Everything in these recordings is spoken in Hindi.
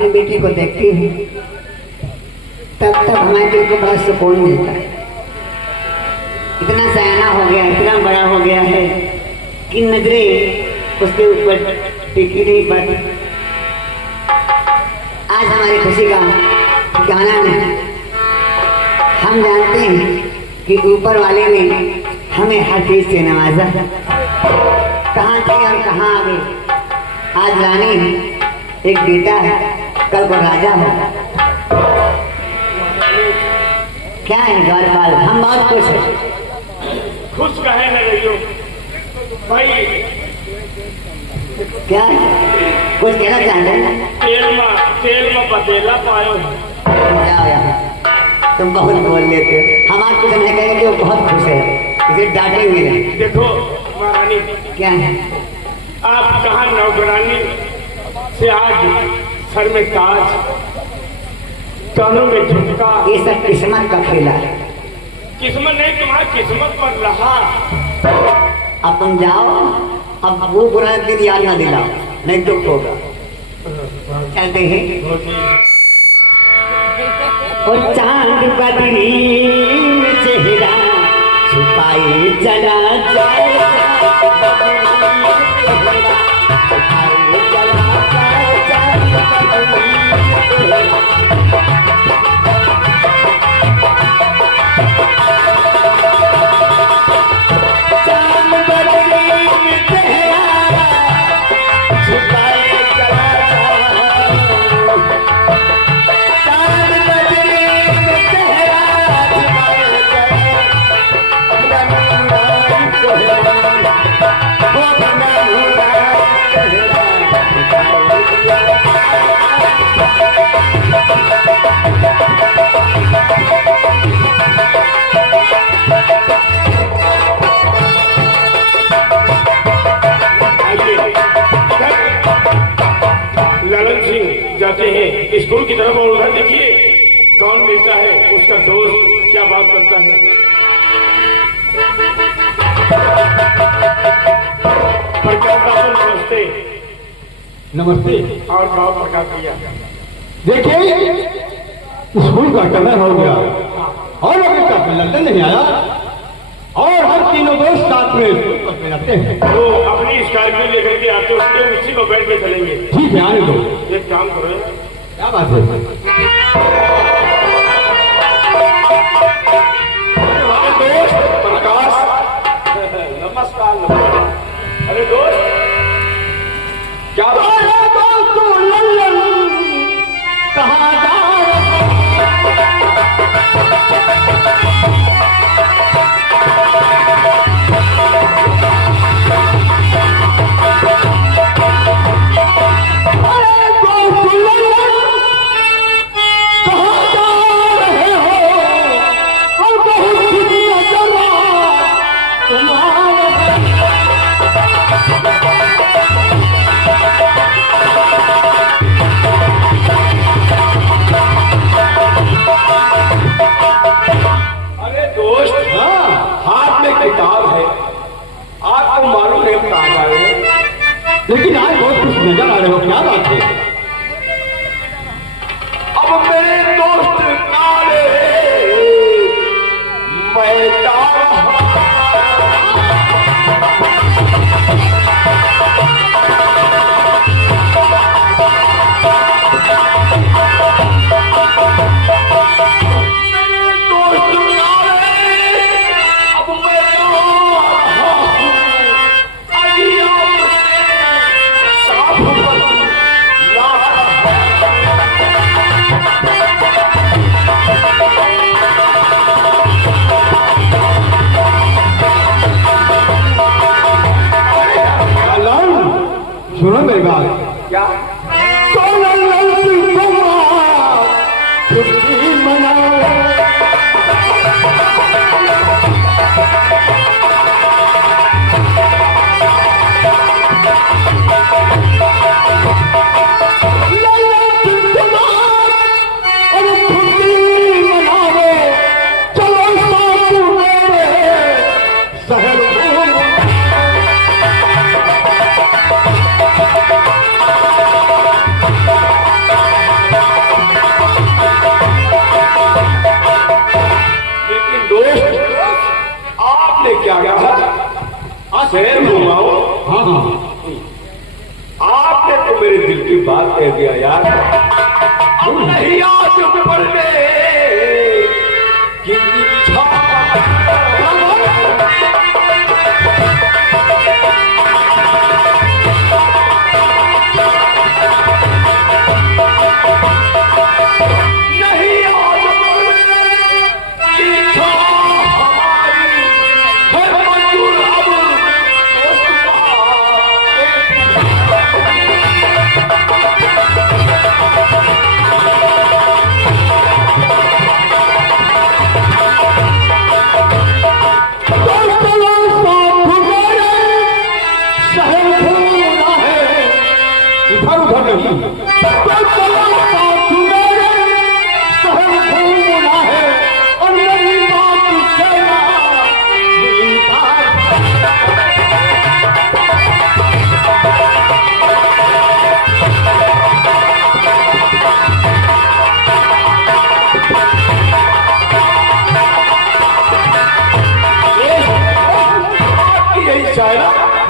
अपने बेटे को देखती हूँ तब तब हमारे दिल को बड़ा सुकून मिलता है। इतना सयाना हो गया, इतना बड़ा हो गया है कि नजरें उसके ऊपर टिकी नहीं पाती। आज हमारी खुशी का ठिकाना नहीं। हम जानते हैं कि ऊपर वाले ने हमें हर चीज से नवाजा। कहाँ थे और कहाँ आ गए। आज रानी है, एक बेटा है, कल को राजा होगा। क्या है द्वारपाल, हम बहुत खुश हैं। खुश कहे न रहियो भाई, क्या कुछ कहना चाहते हैं? तेल में बदेला पायो। जाओ यहाँ, तुम बहुत बोल लेते हो। हम आपको नहीं कहेंगे, वो बहुत खुश है, इसे डांटे हुए नहीं। देखो महारानी, क्या है? आप कहाँ नौकरानी से आज सर में ताज, कानों में झुमका। ये सब किस्मत का खेला है। किस्मत नहीं, तुम्हारी किस्मत पर रहा। अब तुम जाओ, अब वो बुरा दिन याद ना दिलाओ, नहीं दुख होगा। चलते हैं। और चांद बदनीम चेहरा छुपाए चला जाए, स्कूल की तरफ। और उधर देखिए कौन मिलता है, उसका दोस्त क्या बात करता है। नमस्ते। नमस्ते। और भाव प्रकाश किया। देखिए स्कूल का कलर हो गया और अभी तक लंदन नहीं आया, और हर तीनों दोस्त साथ में स्कूल में रहते हैं। तो अपनी स्कॉर्पियो लेकर के आते उसके उसी को बैठ के चलेंगे। ठीक है, आने दो। एक काम करो। क्या बात है? प्रकाश, नमस्कार। अरे दोस्त, क्या कहाँ जा लेकिन आज बहुत कुछ नजर आ रहे हो, क्या बात है? अब मेरे दोस्त नारे सुनो मेरी बात। क्या? कह दिया यार। अब नहीं आज पढ़ने की इच्छा। नहीं आज की इच्छा हमारी है मंजूर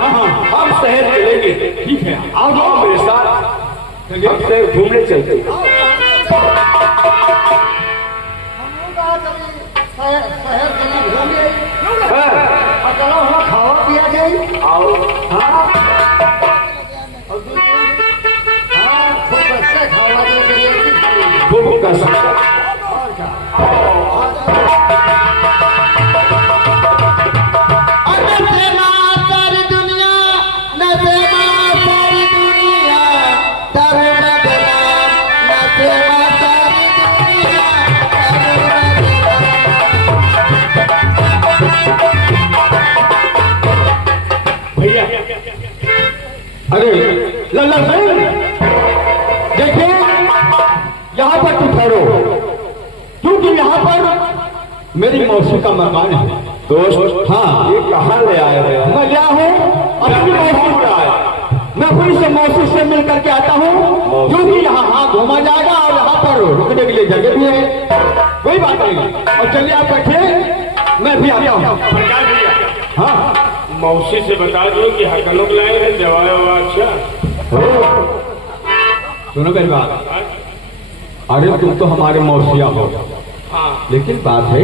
अब हम शहर चलेंगे। ठीक है, आओ जाओ मेरे साथ, हम शहर घूमने चलते हैं। शहर चले घूमे हाँ, और चलो हम खावा पिया जाए। आओ। हाँ खूब बच्चे खावा पिया करिए। खूब का सकता। अरे लल्ला सिंह, देखिए यहाँ पर तू ठहरो, क्योंकि यहाँ पर मेरी मौसी का मकान है। दोस्त, हाँ, ये कहाँ ले आए हैं? मैं लिया हूँ अपनी मौसी। मैं पुलिस से मौसी से मिल करके आता हूँ, क्योंकि यहाँ हाँ घूमा जाएगा और यहाँ पर रुकने के लिए जगह भी है। कोई बात नहीं, और चलिए आप बैठिए, मैं भी आता हूँ। प्रकाश भैया, हाँ मौसी से बता दो कि हकनों को लाए हैं दवा ववा। अच्छा सुनो मेरी बात, अरे तुम तो हमारे मौसिया हो, हाँ लेकिन बात है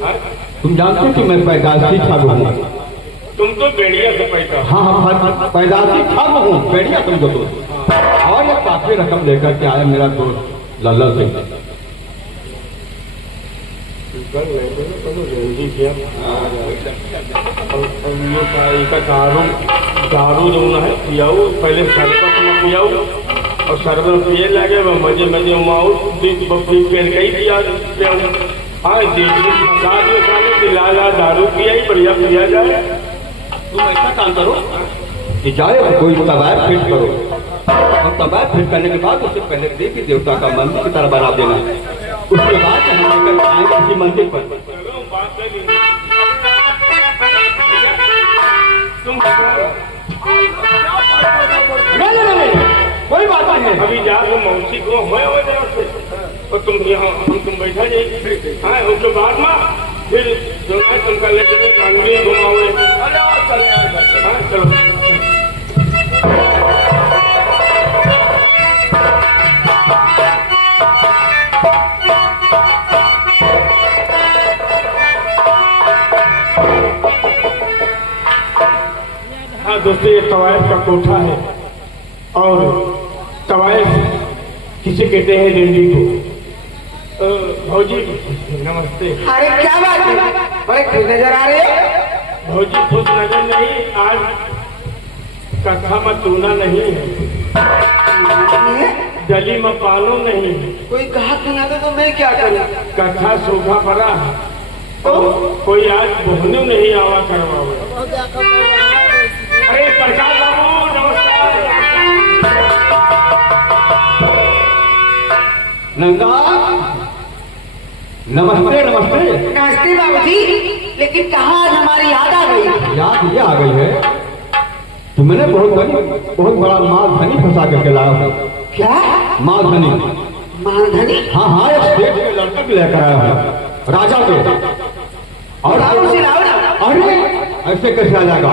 हाँ? तुम जानते हो कि मैं पैदाशी ठग हूँ। तुम तो बेड़िया से पैदा। हाँ हाँ, पैदाशी ठग हूँ, बेड़िया तुमको तो। और एक काफी रकम लेकर के आया मेरा दोस्त लल्ला सिंह। दारू जो है पियाऊ, पहले शरबत में पियाऊ और शरबत पिए लगे मजे मजे माऊ पेड़ कई पिया पियाऊ। हाँ लाला दारू पिया ही बढ़िया पिया जाए। तुम ऐसा काम करो कि जाए कोई तबायर फिट करो, और तबायर फिट करने के बाद उससे पहले देवी देवता का मंदिर की तरह बना देना। उसके बाद हम लेकर आएंगे उसी मंदिर पर। नहीं, कोई बात नहीं है। अभी जा तुम मौसी को हो और तुम यहाँ तुम बैठा जाइए। हाँ, उसके बाद में फिर जो है तुमका लेकर मंदिर घुमाओगे। हाँ चलो। हाँ दोस्तों, ये तवायफ का कोठा है और तवायफ किसे कहते हैं डंडी को। भौजी नमस्ते। अरे क्या बात है, बड़े खुश नजर आ रहे हो। भौजी खुश नजर नहीं, आज कथा में तूना नहीं है, जली में पालो नहीं है। कोई कहा सुना तो मैं क्या करूं। कथा सूखा पड़ा है तो कोई आज बहनों नहीं आवा करवाओ। अरे प्रकाश बाबू नमस्कार। नंगा नमस्ते। नमस्ते नमस्ते बाबूजी, लेकिन कहाँ आज हमारी याद आ गई। याद ये आ गई है कि मैंने बहुत बड़ा मालधनी फंसा करके लाया हूँ। क्या मालधनी? मालधनी? हाँ हाँ, एक सेठ के लड़के को लेकर आया हूँ, राजा के। और अरे ऐसे कैसे आ जाएगा?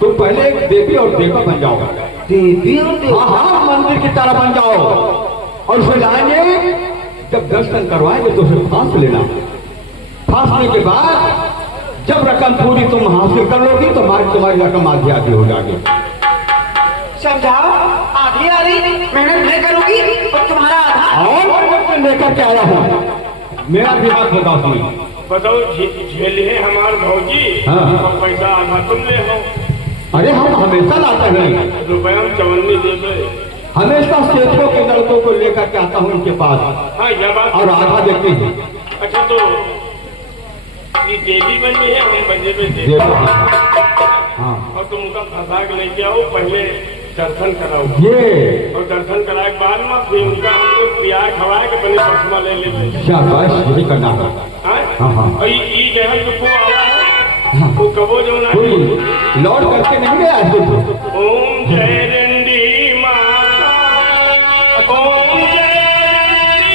तुम पहले एक देवी और देवता बन जाओ। देवी और हाँ हाँ, मंदिर की तरह बन जाओ और उसे लाएंगे। जब दर्शन करवाएंगे तो उसे फांस लेना। फांसने के बाद जब रकम पूरी तुम हासिल कर लोगी तो तुम्हारी रकम आधी आधी हो जाएगी। समझाओ, आधी आधी मेहनत मैं करूंगी और तुम्हारा आधा। और मैं लेकर के आया हूँ, मेरा दिमाग बताओ तुम्हें। बताओ, झेल है हमारे भौजी। हाँ। और पैसा आधा तुम ले हो। अरे हम हमेशा लाते हैं, रुपया चवन्नी दे दे। हमेशा सेठों के लड़कों को लेकर के आता हूँ उनके पास हाँ, यह बात। और आधा देते हैं। अच्छा, तो ये देवी बनी है, हम बजे पे दे देवी। दो। हाँ, और तुम उनका फंसा के लेके आओ, पहले दर्शन कराओ। ये और दर्शन कराए के बाद में फिर उनका हमको पिया खवाए के बने चश्मा ले लेते। शाबाश, यही करना है। हाँ, हाँ। और ये जहर जो को आवा है, हाँ। वो कबो जो ना कोई लौट करके नहीं गया है। ओम जय रंडी माता, ओम जय रंडी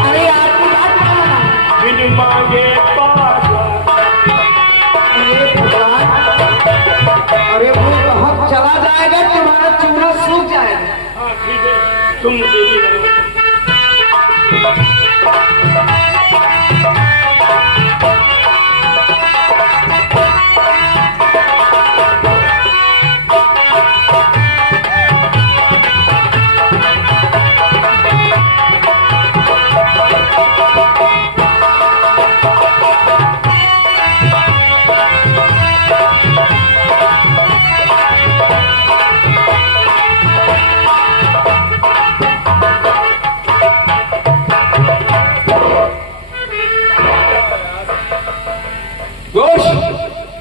अरे आपकी बात मानो। बिन मांगे पासा। अरे भगवान, अरे वो कहाँ चला जाएगा, तुम्हारा चूना सूख जाएगा। हाँ, ठीक है, तुम देवी बनो।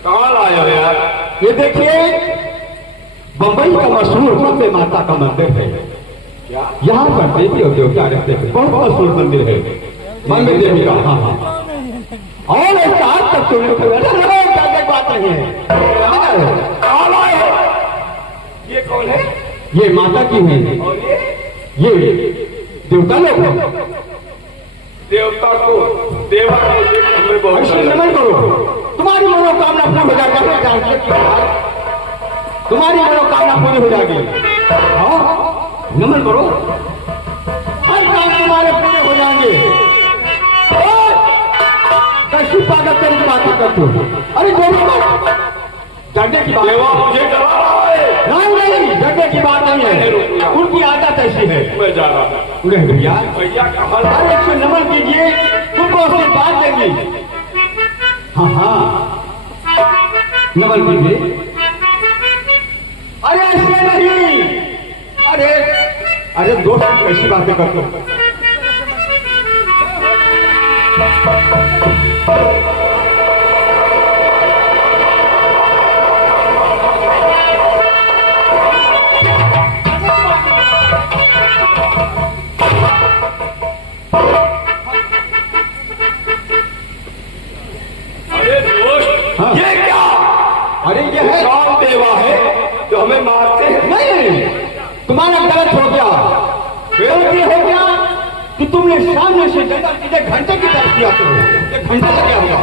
कहाँ लाए हो यार? ये देखिए, बंबई का मशहूर बम्बे माता का मंदिर है। क्या? यहाँ पर देवी और देवता रहते हैं, बहुत मशहूर मंदिर है बम्बे देवी का। हाँ हाँ, और एक आज तक सुनने को बात नहीं है। कहाँ लाए हो? ये कौन है? ये माता की है, और ये देवता लोग हैं। देवता को, देवा को देख हमें बहुत ऐसे अच्छा नमन लगा। करो, तुम्हारी मनोकामना पूरी हो जाएगी। तुम्हारी मनोकामना पूरी हो जाएगी। हाँ, नमन करो, हर काम तुम्हारे पूरे हो जाएंगे। कैसी पागल तेरी बातें करते हो? अरे जोर डरने की बात, देवा मुझे डरा रहा है। नहीं, डरने की बात नहीं है, उनकी आदत ऐसी है। मैं जा रहा हूँ। अरे भैया, भैया कहाँ लाए? अरे इससे नमन कीजिए, तुमको उससे बात देंगी। हाँ हाँ, नमन कीजिए। अरे ऐसे नहीं, अरे दोस्त कैसी बातें करते हो? अरे दोस्त, हाँ। ये क्या? अरे ये है कौन देवा है जो हमें मारते हैं? नहीं, तुम्हारा गलत हो गया। गलत ये हो गया कि तुमने सामने से घंटे की तरफ किया। तो ये घंटा लग गया होगा।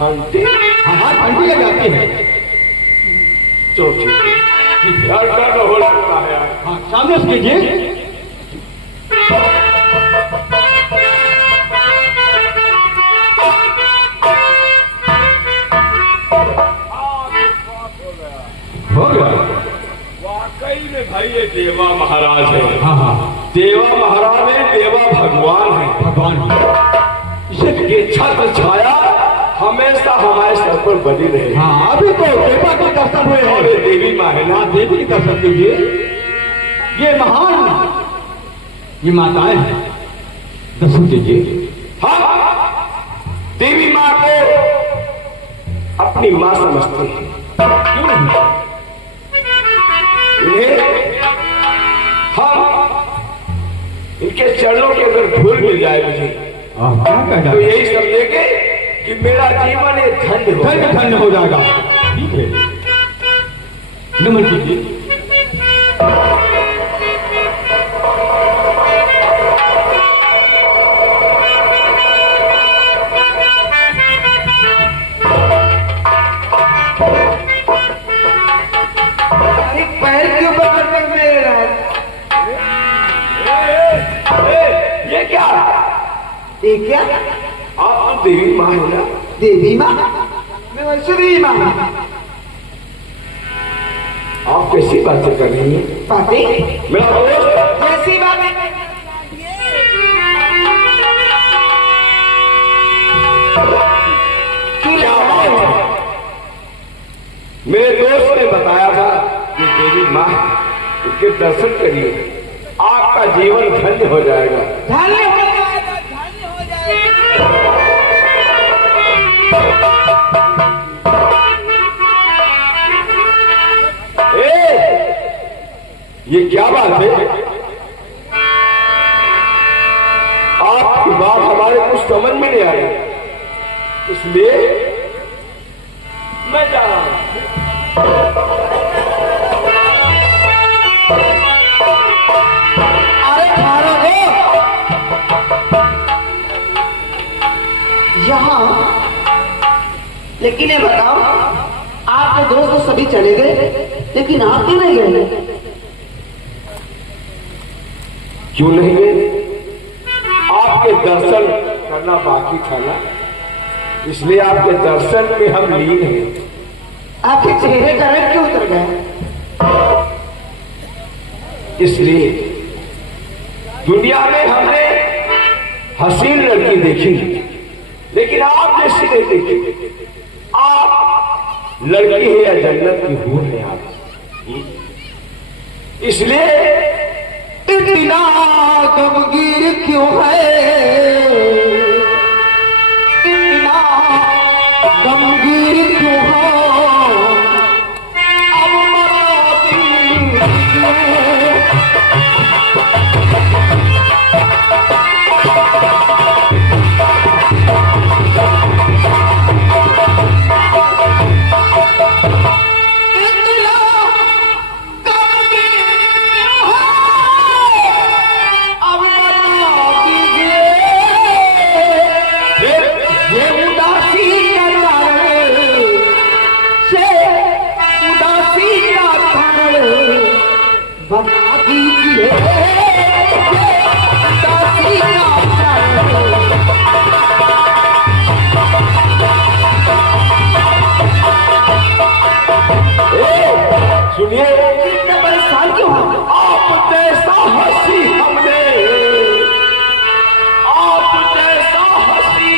घंटे? हाँ, घंटी लग जाती है। चलो ठीक है यार, डर हो लगता है यार। हाँ, सामने से कीजिए। हो गया। वाकई में भाई ये देवा महाराज है। हाँ हाँ, देवा महाराज है, देवा भगवान है। भगवान। ये छत्र छाया हमेशा हमारे सर पर बनी रहे। हाँ, अभी तो देवा के दर्शन हुए और हैं। ये देवी माँ है ना। हाँ, देवी के दर्शन कीजिए। ये महान, ये माताएं हैं, दर्शन कीजिए। हम देवी माँ को अपनी माँ समझते हैं। क्यों नहीं? इन्हें हम इनके चरणों के अंदर धूल मिल जाए मुझे, क्या कहना? तो यही समझेंगे कि मेरा जीवन ये धन्य हो गया। धन्य हो जाएगा। ठीक है, नमन कीजिए। ये क्या? आप तो देवी माँ है ना? देवी माँ? मैं वैसे देवी माँ हूँ। आप कैसी बातें कर रही हैं? बातें? मेरा दोस्त कैसी बातें? क्या बात है? मेरे दोस्त ने बताया था कि देवी माँ उसके दर्शन करिए, आपका जीवन धन्य हो जाएगा। धन्य हो जाएगा, धन्य हो जाएगा। ये क्या बात है? आपकी बात हमारे कुछ समझ में नहीं आ रही, इसलिए मैं जा रहा हूं। अरे ठहरो रे, यहाँ। लेकिन ये बताओ, आपके दोस्त तो सभी चले गए, लेकिन आप क्यों नहीं गए? क्यों नहीं गए? आपके दर्शन करना बाकी था ना, इसलिए आपके दर्शन में हम लीन हैं। आपके चेहरे का रंग क्यों उतर गया? इसलिए दुनिया में हमने हसीन लड़की देखी, लेकिन आप जैसी नहीं देखी। आप लड़की है या जन्नत की हूर है आप। इसलिए इतना गमगीन क्यों है? इतना गमगीन क्यों हो? अब मरो दिल बता दीजिए उदासी का कारण। सुनिए, इतना परेशान क्यों हो? आप जैसा हंसी हमने, आप जैसा हंसी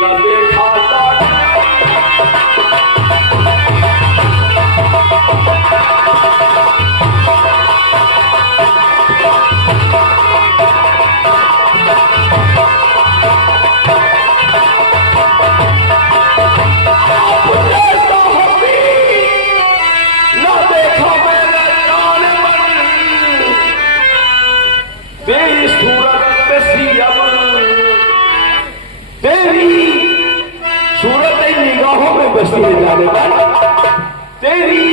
न देखा था। तेरी सूरत सी अब, तेरी सूरत निगाहों में बसी है जाने वाली, तेरी